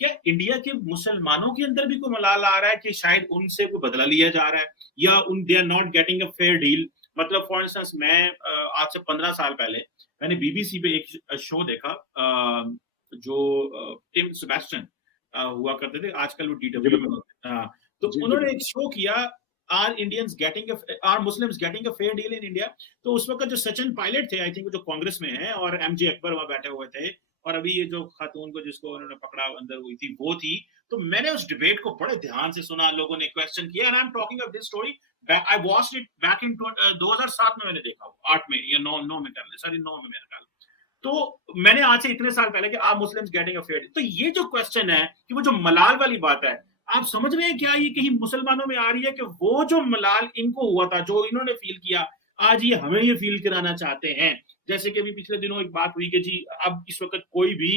क्या इंडिया के मुसलमानों के अंदर भी कोई मलाल आ रहा है कि शायद उनसे कोई बदला लिया जा रहा है, या उन they are not getting a fair deal? मतलब फॉर इंस्टेंस मैं आज से 15 साल पहले मैंने बीबीसी पे एक शो देखा, जो टिम सेबेस्टियन हुआ करते थे, आजकल वो जी डीडब्ल्यू में बिल्कुल। होते हैं। हाँ, तो जी जी उन्होंने बिल्कुल। एक शो किया, are Muslims getting a fair deal in India? तो उस वक्त जो सचिन पायलट थे, आई थिंक जो कांग्रेस में है, और एमजे अकबर वहां बैठे हुए थे, और अभी ये जो खातून को जिसको उन्होंने पकड़ा अंदर हुई थी वो थी। तो मैंने उस डिबेट को बड़े ध्यान से सुना, लोगों ने क्वेश्चन किया, and I am talking of this story, I watched it back in 2007 में मैंने देखा, 8 में या 9 में, कर सॉरी 9 में मेरे ख्याल। तो मैंने आज से इतने साल पहले कि आप मुस्लिम्स गेटिंग अ फेयर, तो ये जो क्वेश्चन है कि वो जो मलाल वाली बात है, आप समझ रहे हैं क्या ये कहीं मुसलमानों में आ रही है कि वो जो मलाल इनको हुआ था, जो इन्होंने फील किया, आज ये हमें ये फील कराना चाहते हैं? जैसे कि अभी पिछले दिनों एक बात हुई कि जी अब इस वक्त कोई भी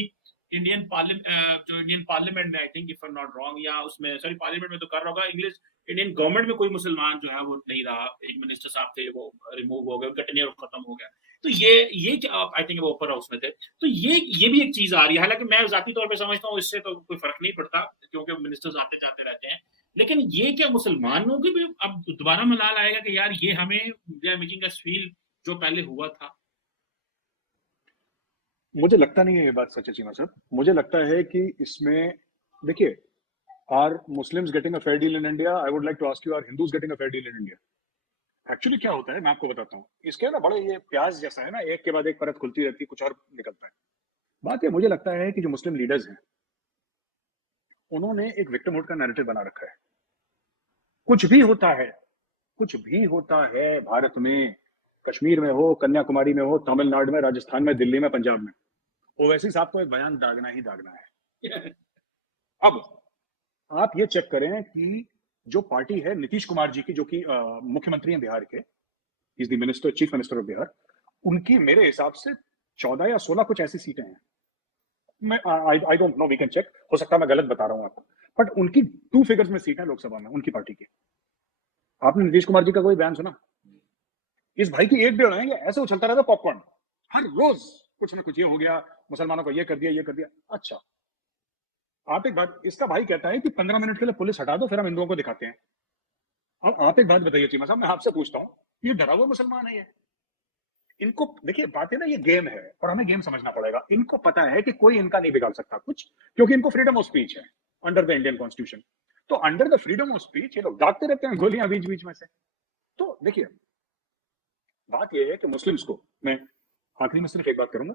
इंडियन पार्लियामेंट में, I think if I am not wrong, या उसमें सॉरी पार्लियामेंट में तो कर रहा होगा, इंग्लिश इंडियन गवर्नमेंट में कोई मुसलमान जो है वो नहीं रहा, एक मिनिस्टर साहब थे वो रिमूव हो गए, उनका टेन्योर खत्म हो गया। तो ये आई थिंक वो ऊपर हाउस में थे। तो ये भी एक चीज आ रही है, हालांकि मैं जाती तौर पे समझता हूँ इससे तो कोई फर्क नहीं पड़ता, क्योंकि मिनिस्टर्स आते जाते रहते हैं। लेकिन ये क्या मुसलमानों की भी अब दोबारा मलाल आएगा कि यार ये हमें they are making us feel जो पहले हुआ था? मुझे लगता नहीं है ये बात सच है चीमा साहब। मुझे लगता है कि इसमें, देखिए, are Muslims getting a fair deal in India? I would like to ask you, are Hindus getting a fair deal in India? Actually क्या होता है मैं आपको बताता हूँ। इसके ना बड़े, ये प्याज जैसा है ना, एक के बाद एक परत खुलती रहती है, कुछ और निकलता है। बात ये मुझे लगता है कि जो मुस्लिम लीडर्स हैं, उन्होंने एक विक्टिमहुड का नैरेटिव बना रखा है। कुछ भी होता है, कुछ भी होता है भारत में, कश्मीर में हो, कन्याकुमारी में हो, तमिलनाडु में, राजस्थान में, दिल्ली में, पंजाब में, ओवैसी साहब को एक बयान दागना ही दागना है। अब आप ये चेक करें कि जो पार्टी है नीतीश कुमार जी की, जो कि मुख्यमंत्री हैं बिहार के, is the minister, chief minister of Bihar, उनकी मेरे हिसाब से 14 या 16 कुछ ऐसी सीटें हैं। मैं I don't know, we can check, हो सकता है मैं गलत बता रहा हूं आपको, बट उनकी 2 फिगर्स में सीट है लोकसभा में, उनकी पार्टी की। आपने नीतीश कुमार जी का कोई बयान सुना? इस भाई की 1 डेढ़ है, ये ऐसे उछलता रहता पॉपकॉर्न, हर रोज कुछ ना कुछ, ये हो गया, मुसलमानों को ये कर दिया, ये कर दिया। अच्छा, आप एक बात, इसका भाई कहता है कि 15 मिनट के लिए पुलिस हटा दो, फिर हम हिंदुओं को दिखाते हैं। अब आप एक बात बताइए चीमा साहब, मैं आपसे पूछता हूँ, ये डरा हुआ मुसलमान है ये? इनको देखिए, बात है ना, ये गेम है और हमें गेम समझना पड़ेगा। इनको पता है कि कोई इनका नहीं बिगाड़ सकता कुछ, क्योंकि इनको फ्रीडम ऑफ स्पीच है अंडर द इंडियन कॉन्स्टिट्यूशन। तो under the freedom of speech ये लोग दागते रहते हैं गोलियां बीच बीच में से। तो देखिए, बात यह है कि मुस्लिम्स को मैं आखिरी में सिर्फ एक बात करूंगा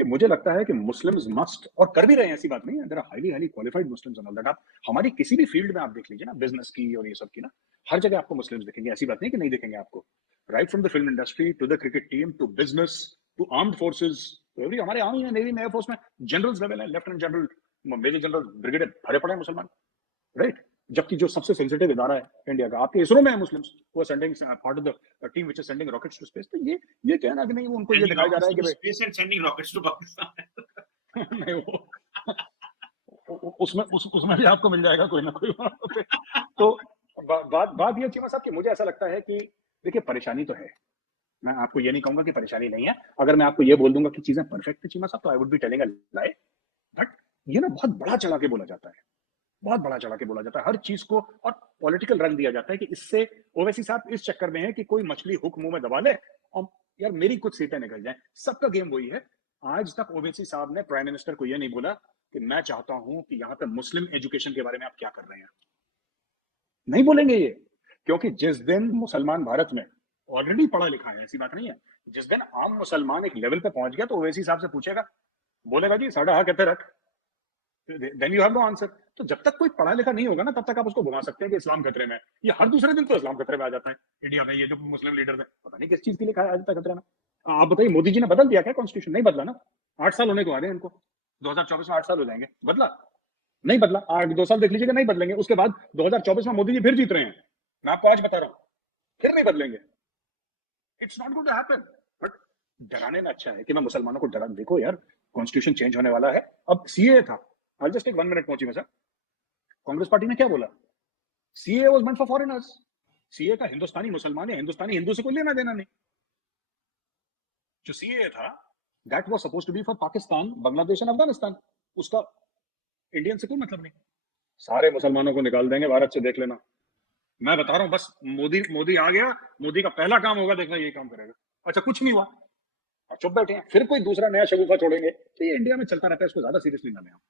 कि मुझे लगता है कि मुस्लिम्स मस्ट, और कर भी रहे हैं, ऐसी बात नहीं है, there are highly highly qualified Muslims and all that. आप हमारी किसी भी फील्ड में आप देख लीजिए ना, बिजनेस की और ये सब की ना, हर जगह आपको मुस्लिम्स दिखेंगे, ऐसी बात नहीं कि नहीं दिखेंगे आपको। Right from the film industry to the cricket team to business to armed forces, तो एवरी, हमारे आर्मी में, नेवी में, एयरफोर्स में जनरल्स लेवल है, lieutenant general, major general, brigadier, भरे पड़े हैं मुसलमान। राइट, जबकि जो सबसे सेंसिटिव इदारा है इंडिया का, आपके इसरो में है मुस्लिम्स, वो sending part of the team which is sending rockets to space. तो ये कहना कि नहीं, वो उनको ये सेंडिंग दिखाया जा रहा रॉकेट्स है कि टू भाई space and sending rockets to Pakistan. नहीं, उसमें भी आपको मिल जाएगा कोई ना कोई वहां पे। तो बात ये चीमा साहब कि मुझे ऐसा लगता है कि देखिए, परेशानी तो है, मैं आपको ये नहीं कहूंगा कि परेशानी नहीं है। अगर मैं आपको ये बोल दूंगा कि चीजें परफेक्ट है चीमा साहब, तो I would be telling a lie. But ये ना बहुत बड़ा चला के बोला जाता है, बहुत बड़ा चढ़ा के बोला जाता है हर चीज को, और पॉलिटिकल रंग दिया जाता है कि इससे, ओवैसी साहब इस चक्कर में है कि कोई मछली हुक मुंह में दबा ले और यार मेरी कुछ सीटें निकल जाएं। सबका गेम वही है। आज तक ओवैसी साहब ने प्राइम मिनिस्टर को यह नहीं बोला कि मैं चाहता हूं कि यहां पे मुस्लिम एजुकेशन के बारे में आप क्या कर रहे हैं, नहीं बोलेंगे ये। क्योंकि जिस दिन मुसलमान भारत में ऑलरेडी पढ़ा लिखा है, ऐसी बात नहीं है, जिस दिन आम मुसलमान एक लेवल पे पहुंच गया तो ओवैसी साहब से पूछेगा, बोलेगा जी साढ़ा कहते रख, then you have no answer. तो जब तक कोई पढ़ा लिखा नहीं होगा ना, तब तक आप उसको घुमा सकते हैं कि इस्लाम खतरे में है। ये हर दूसरे दिन तो इस्लाम खतरे में आ जाता है इंडिया में, ये जो मुस्लिम लीडर है, पता नहीं किस चीज के लिए आ जाता है खतरे में। आप बताइए, मोदी जी ने बदल दिया क्या कॉन्स्टिट्यूशन? नहीं बदला ना, 8 साल होने को आ रहे हैं इनको, 2024 में 8 साल हो जाएंगे, बदला नहीं? बदला, 2 साल देख लीजिएगा, नहीं बदलेंगे। उसके बाद 2024 में मोदी जी फिर जीत रहे हैं, मैं आपको आज बता रहा हूँ, फिर नहीं बदलेंगे। It's not going to happen. But डराने में अच्छा है कि मैं मुसलमानों को डरा, देखो यार, कॉन्स्टिट्यूशन चेंज होने वाला है। अब सीए था, आई जस्ट टेक 1 मिनट पहुंची में सर, कांग्रेस पार्टी ने क्या बोला? CA was meant for foreigners. CA का हिंदुस्तानी मुसलमान या हिंदुस्तानी हिंदू से कोई लेना देना नहीं। जो सीए था, that was supposed to be for Pakistan, Bangladesh and Afghanistan. उसका इंडियन से कोई मतलब नहीं, सारे मुसलमानों को निकाल देंगे भारत से, देख लेना। मैं बता रहा हूँ, बस मोदी आ गया, मोदी का पहला काम होगा, देखना यही काम करेगा। अच्छा, कुछ नहीं हुआ, अब चुप बैठे हैं, फिर कोई दूसरा नया शगुफा छोड़ेंगे। तो ये इंडिया में चलता रहता है, इसको ज्यादा सीरियसली ना लें आप।